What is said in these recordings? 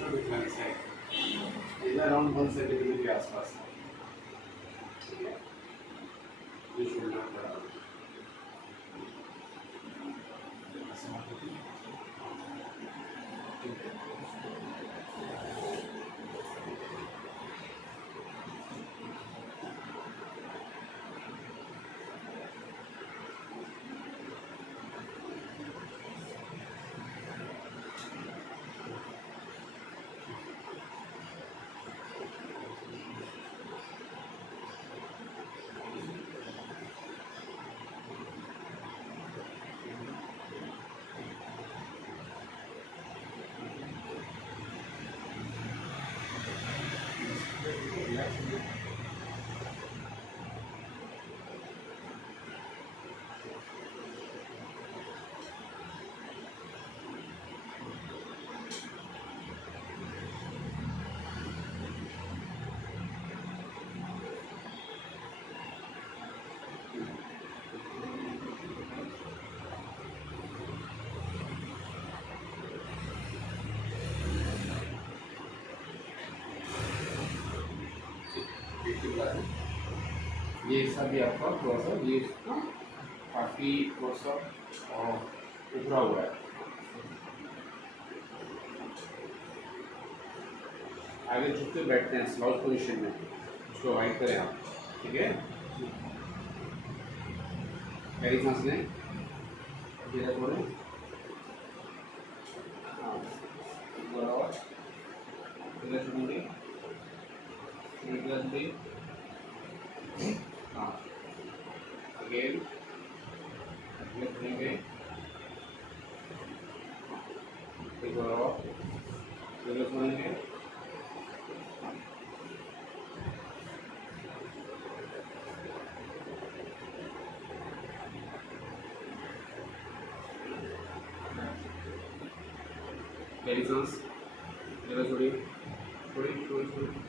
में डिफरेंस है, ये अराउंड 1 सेंटीमीटर के आसपास है। ठीक है, ये शोल्डर बड़ा ये हिस्सा भी आपका थोड़ा सा ये काफ़ी थोड़ा सा उभरा हुआ है। आगे झुक के बैठते हैं स्लाउच पोजीशन में, उसको अवॉइड करें आप। ठीक है, गहरी सांस लें, धीरे छोड़ें, हाँ बराबर, धीरे छोड़ेंगे, धीरे हाँ अगेन करेंगे, एक बार और धीरे छोड़ेंगे, गहरी सांस, धीरे छोड़िए, छोड़िए छोड़िए छोड़िए,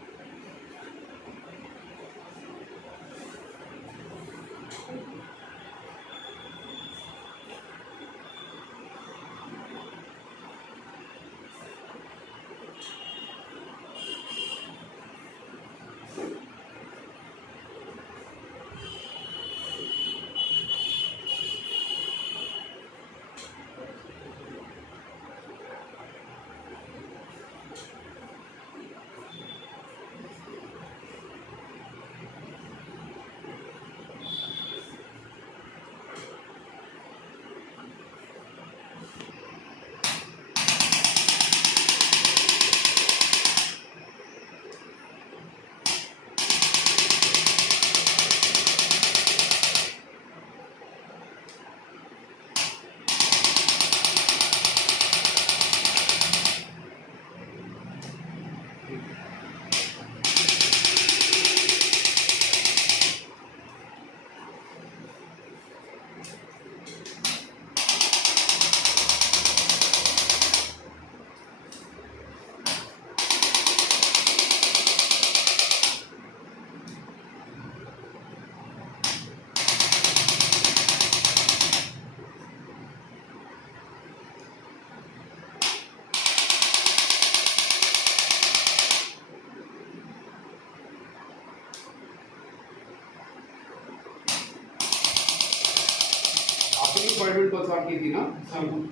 आपकी अपॉइंटमेंट कौन सा आपकी थी ना सब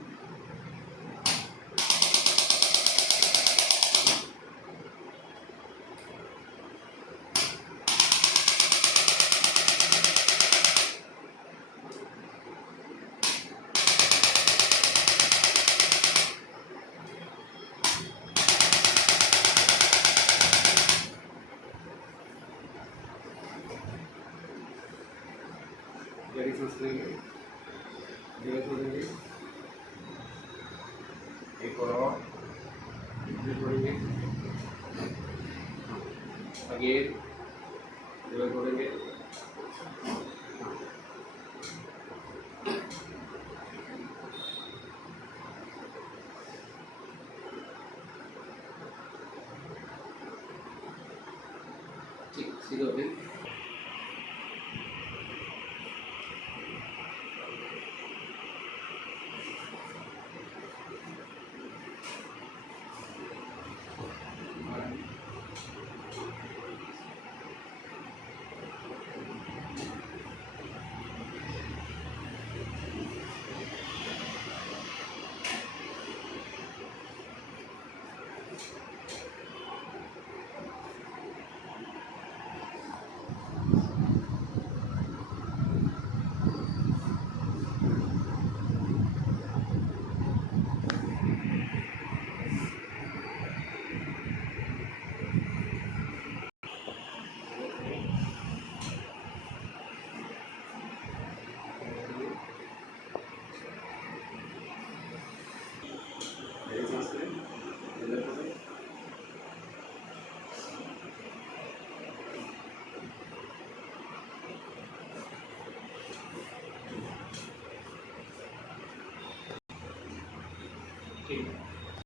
गहरी सांस लेंगे, धीरे छोड़ेंगे, एक और धीरे छोड़ेंगे, अगेन धीरे छोड़ेंगे, ठीक सीधे हो गए। ठीक है।